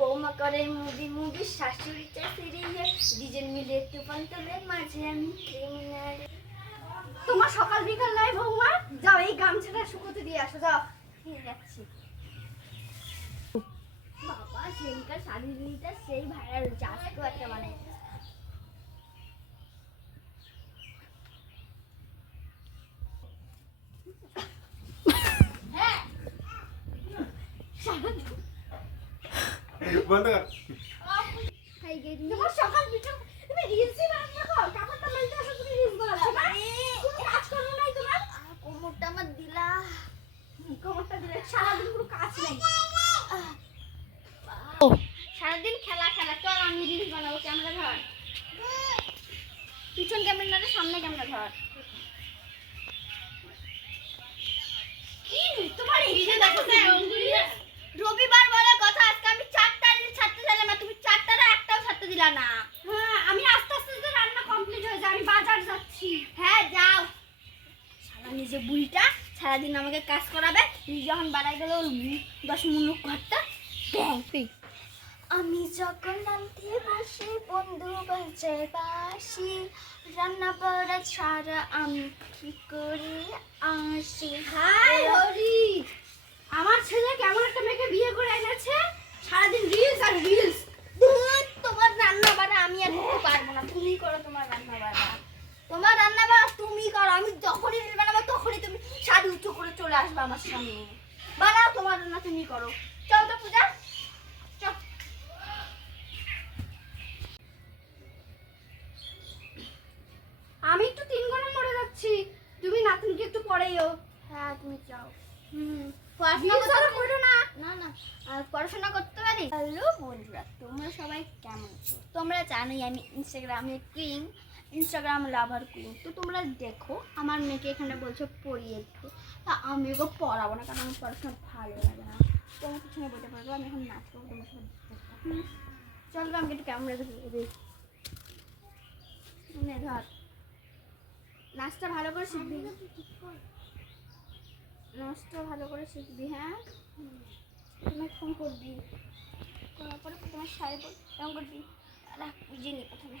বৌমা করে movie movie শাশুড়িটা গিয়ে দুজন মিলে একটু তোলে মাঝে আমি ক্রিমিনাল তোমার সকাল বিকাল নাই বৌমা? যাও, এই গামছাটা শুকোতে দিয়ে আসো, যাও। যাচ্ছি বাবা, সেদিনকার শাড়ি সেই ভাইরাল চাষ একটা মানে বন্ধ কর হাই গেট তোমার সকাল বিকাল তুমি রিলসই বানাচ্ছো কাপড়টা মেলতে আসো তুমি রিলস বানাচ্ছো না কোনো কাজ করো নাই তোমার কোমরটা আমার দিলা সারাদিন খেলা খেলা। চল আমি রিলস বানাবো ক্যামেরা ধর। পিছন ক্যামেরা না সামনে ক্যামেরা ধর। রবিবার বলে কথা দিলা না। হ্যাঁ আমি আস্তে আস্তে তো রান্না কমপ্লিট হয়ে যায় আমি বাজার যাচ্ছি। হ্যাঁ যাও। সারা নিজে বুড়িটা সারাদিন আমাকে কাজ করাবে। যখন বাড়াই গেল দশ মুলুক ঘরটা ব্যাং আমি যখন নামতে বসে বন্ধু বাজে বাসি রান্না করা ছাড়া আমি কি করে আসি? হাই হরি। আমার ছেলে কেমন একটা মেয়েকে বিয়ে করে এনেছে? সারাদিন রিলস আর রিলস ধুর, তোমার রান্না বাড়া আমি আর করতে পারব না তুমি করো তোমার রান্না বাড়া তোমার রান্না বাড়া তুমি করো আমি যখনই রিল বানাবো তখনই তুমি শাড়ি উঁচু করে চলে আসবে আমার সামনে। বানাও তোমার রান্না তুমি করো। চল তো পূজা আমি একটু তিন ঘণ্টা মরে যাচ্ছি। তুমি নাতনিকে একটু পড়াইও। হ্যাঁ তুমি যাও। হুম। পড়াশোনা রিলস করতে না। না না। আর পড়াশোনা করতে পারি? হ্যালো বন্ধুরা তোমরা সবাই কেমন তোমরা জানোই আমি ইনস্টাগ্রামে কুইং ইনস্টাগ্রাম লাভার কুইং তো তোমরা দেখো আমার মেয়েকে এখানে বলছো পড়িয়ে একটু তা আমি ওকে পড়াবো না কারণ আমার পড়াশোনা ভালো লাগে না। তোমার পিছনে বইতে পারব আমি এখন নাচ করব তোমার সাথে। চল তো আমাকে একটু ক্যামেরা ধরে। ধর নাচটা ভালো করে শিখবি। নাচটা ভালো করে শিখবি হ্যাঁ? তুমি ফোন করবি। করার পরে তোমার শাড়ি পর কেমন করবি? দাঁড়া বুঝে নি প্রথমে।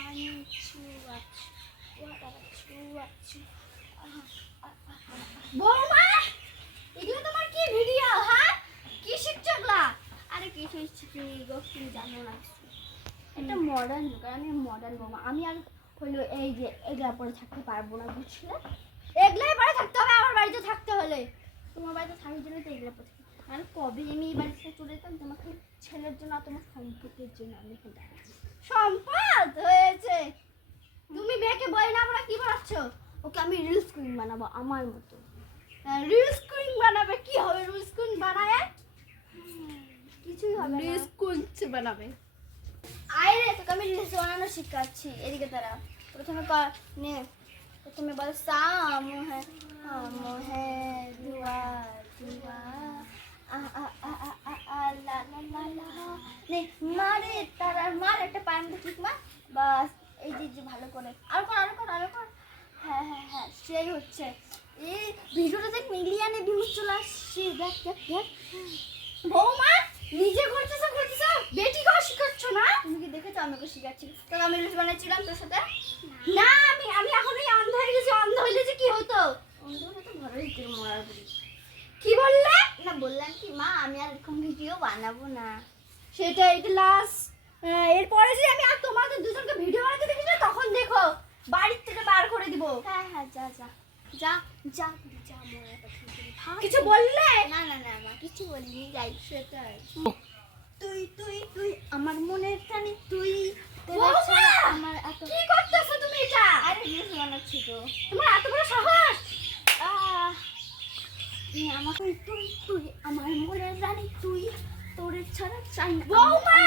I need to watch. What are you watching? বৌমা এগুলো তোমার কি ভিডিও হ্যাঁ? কি শিখছো গুলা আরে কিছু শিখিনি গো তুমি জানো না। এটা মডার্ন লোক আমি মডার্ন বৌমা। আমি আর হলো এই যে এগুলা পরে থাকতে পারব না বুঝলে? এগুলাই পরে থাকতে হবে আমার বাড়িতে থাকতে হলে। তোমার বাড়িতে থাকার জন্য তো এগুলো পরে আর কবে আমি এই বাড়িতে চলে যেতাম তোমাকে ছেলের জন্য তোমার সম্পর্কের জন্য আমি এখানে সম্পদ হয়েছে। তুমি মেয়েকে বই না পড়া কি বানাচ্ছ? ওকে আমি রিলস কুইন বানাবো আমার মতো। রিলস কুইন বানাবে কি হবে রিলস কুইন বানায়? কিছুই হবে না। রিলস কুইন বানাবে। আয় রে তোকে আমি রিলস বানানো শিখাচ্ছি। এদিকে তারা প্রথমে কর নে। প্রথমে বল সাম হ্যাঁ হাম হ্যাঁ দুয়া দুয়া। আ আ আ আ আ লা লা লা লা নে মারে তারা মার একটা পায়ের মধ্যে ঠিক মার বাস এই যে যে ভালো করে। আরও কর আরও কর আরও কর। হ্যাঁ হ্যাঁ হ্যাঁ সেই হচ্ছে। এই ভিডিওটা দেখ মিলিয়ানে ভিউজ চলে আসছে। দেখ দেখ দেখ। বৌমা নিজে করতেছ করতেছ বেটি কও শিখাচ্ছ না? তুমি কি দেখেছ? আমাকে শিখাচ্ছি। তখন আমি রিলস বানাচ্ছিলাম তোর সাথে? না আমি আমি এখন এই অন্ধ হয়ে গেছি। অন্ধ হইলে যে কি হতো? অন্ধটা তো ভালোই করে মরার কি বললে? না বললাম কি মা আমি আর এরকম ভিডিও বানাবো না। সেটা এটা লাস্ট এরপরে যে আমি আর তোমাদের দুজনকে ভিডিও বানাতে দেখি না তখন দেখো বাড়ির থেকে বার করে দিব। হ্যাঁ হ্যাঁ যা যা যা যা যা। কিছু বললে? না না না না কিছু বলিনি যাই সেটাই। তুই তুই তুই আমার মনের টানে তুই আমার এত কি করতেছো তুমি এটা? আরে রিলস বানাচ্ছি তো। তোমার এত বড় সাহস? আমাকে তুই তুই আমার মনের রানী তুই তোর ছাড়া চাই বৌমা!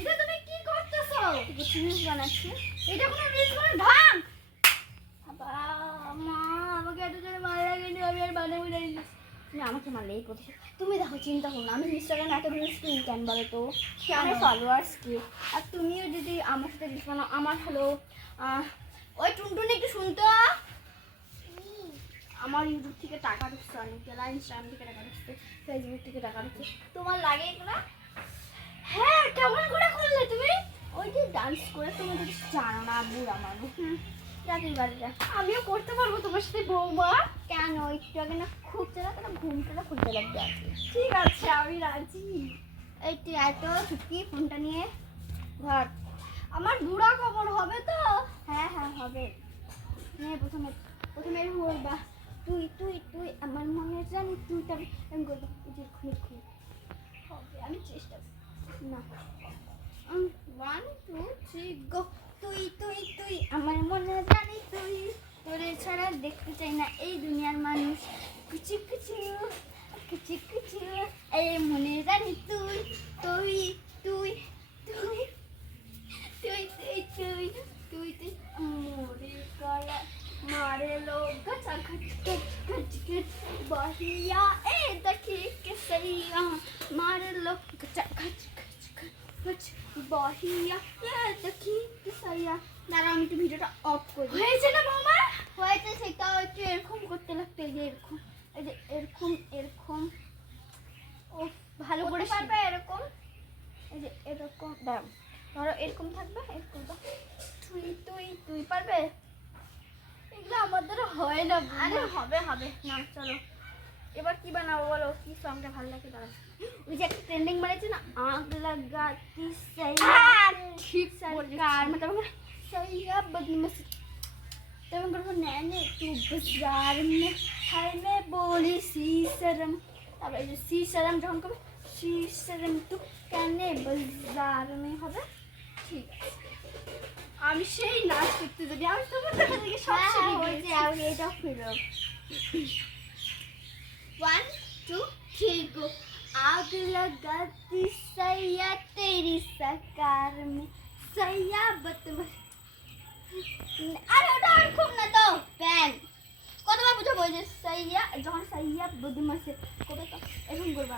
এটা তুমি কি করতেছো? জিনিস বানাচ্ছি। এটা কোনো রিলস ঢাক বাবা মা আমাকে এত জোরে মারা লাগেনি আমি আর বানাবো না। reels। তুমি আমাকে মারলে এই কথা। তুমি দেখো চিন্তা করো না আমি ইনস্টাগ্রামে এত রিলস করি কেন বলো তো। আমার ফলোয়ার্স কি? আর তুমিও যদি আমার সাথে রিলস বানাও আমার হলো ওই টুনটুনি একটু শুনতো? আমার ইউটিউব থেকে টাকা ঢুকছে অনেক ইনস্টাগ্রাম থেকে টাকা ঢুকছে ফেসবুক থেকে টাকা ঢুকছে। তোমার লাগে এগুলো? হ্যাঁ কেমন করে করলে তুমি? ওই যে ডান্স করে তুমি যদি জানো না বুড়া মানুষ আমিও করতে পারব তোমার সাথে, বৌমা। কেন? একটু আগে না খুঁজছে না কেন ঘুমটা খুলতে লাগবে ঠিক আছে, আমি রাজি। এই তুই এত চুপকি ফোনটা নিয়ে। ঘর আমার বুড়া খবর হবে তো? হ্যাঁ হ্যাঁ হবে। নে প্রথমে প্রথমে বলবা। তুই তুই তুই, আমার মনে জানি তুই তবে এরকম করব খুলে খুলে আমি চেষ্টা। না। ওয়ান টু থ্রি গো তুই তুই তুই, আমার মনে জানি তুই। তোরে ছাড়া দেখতে চাই না এই দুনিয়ার মানুষ। কুচি কুচি কুচি কুচি। এই মনে জানি তুই তুই তুই। बहिया ए देखी के सैया मारे लोग गचा खच खच खच खच बहिया ए देखी के सैया দাঁড়া আমি একটু ভিডিওটা অফ করি হয়েছে না বৌমা হয়েছে সেটাও একটু এরকম করতে লাগতে এই যে এরকম এই যে এরকম এরকম ও ভালো করে পারবে এরকম এই যে এরকম দাঁড়াও ধরো এরকম থাকবে এরকম দাও। তুই তুই তুই পারবে তো আমাদের হয় না আরে হবে হবে। না চলো। এবার কি বানাবো বলো? কি সংটা ভালো লাগে দাঁড়া ওই যে একটা ট্রেন্ডিং বানাইছে না? আগ লাগাতি সেই ঠিক सरकार मतलब सही है बदमाश तो मैं करूँ नैने तू बाज़ार में हाय मैं बोली सी शर्म तब जो सी शर्म जो हमको सी शर्म तू कहने बाज़ार में हो ठीक है আমি সেই নাচ করতে জানি আমি তোমার দেখা দেখে সব হ্যাঁ শিখে ওই গেছি। যে আর এটা ফিরো वन टू थ्री गो आग लगाती सैया तेरी सरकार में सैया बदमाश আরে ওটা আর খুব না তো প্যান কতবার বুঝাবো ওই যে সাইয়া যখন সাইয়া বদমাসে কত তো এরকম করবা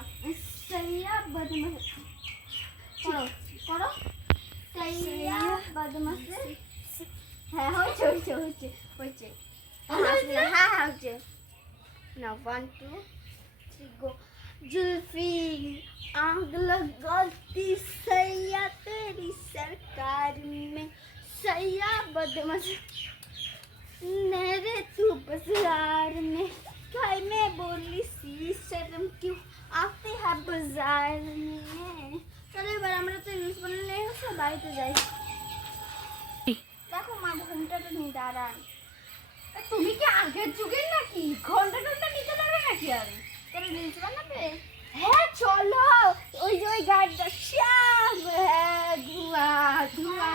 সাইয়া বদমাসে করো করো সাইয়া বদমাসে হ্যাঁ হচ্ছে হচ্ছে হচ্ছে হচ্ছে হ্যাঁ হ্যাঁ হচ্ছে না ওয়ান টু থ্রি গো जुल्फी आंगल गलती सैया तेरी सरकार में सैया बदमस मेरे तू बाज़ार में घर में बोली सी शर्म क्यों आते हैं बाज़ार में चलो बराबर तो यूज़ बन ले सब आई तो जाए। দেখো মা ঘুমটা তো নিয়ে দাঁড়ান। তুমি কি আগের যুগের নাকি? ঘণ্টা ঘণ্টা নিতে পারবে নাকি আর? তোরা রিলস বানাবে? হ্যাঁ চলো। ওই যে ওই গাড়িটা, শ্যাম। হ্যাঁ ধুয়া, ধোঁয়া।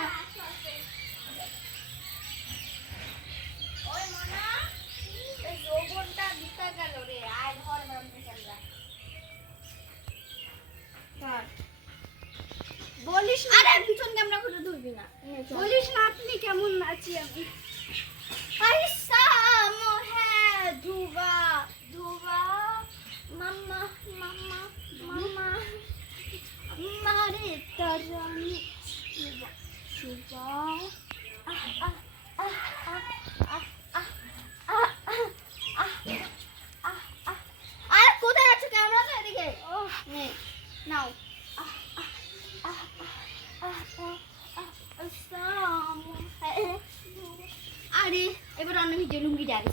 ভিজে লুঙ্গি যাবে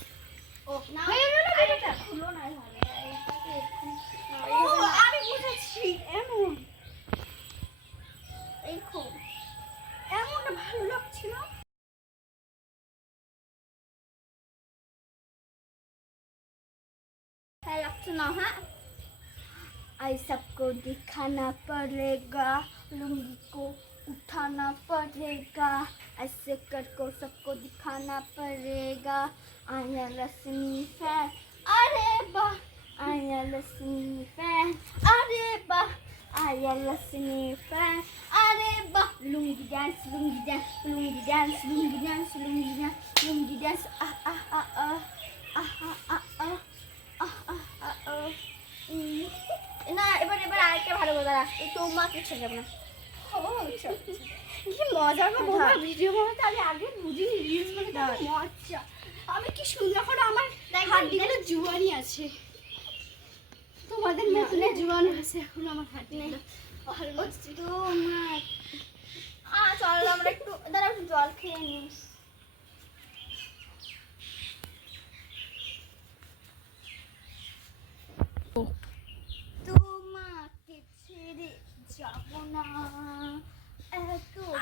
ও না। লাগছিল না হ্যাঁ आई सबको दिखाना पड़ेगा लुंगी को उठाना पड़ेगा ऐसे कर को सबको दिखाना पड़ेगा आया रश्मि फैन अरे वाह आया रश्मि फैन अरे वाह आया रश्मि फैन अरे वाह lungi dance lungi dance lungi dance lungi dance lungi dance lungi dance आह आह आह आह आह आह आह আহ না এবার এবার আরেকটা ভালো করে দাঁড়া তোমাকে ছেড়ে যাবো না কি মজা গো বৌমা ভিডিও বানাতে আমি আগে বুঝিনি রিলস এত মজা। আমি কি সুন্দর করে আমার হাড্ডিগুলো জুয়ানি আছে। তোমাদের মতনে জুয়ানি আছে এখন আমার হাড্ডিগুলো। অলমোস্ট তোমার আ চলো আমরা একটু দাঁড়া জল খেয়ে নিই। 然后呢？哎给我吃